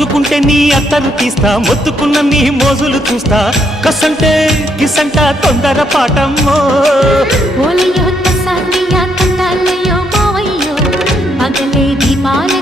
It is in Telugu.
ముట్టుకుంటే నీ అత్తరు తీస్తా మొత్తుకున్న నీ మోజులు చూస్తా కసంటే కిసంట తొందర పాటమ్మో ఓలయ్యో తసానియా తండాలయ్యో మావయ్యో పగలే దీపాల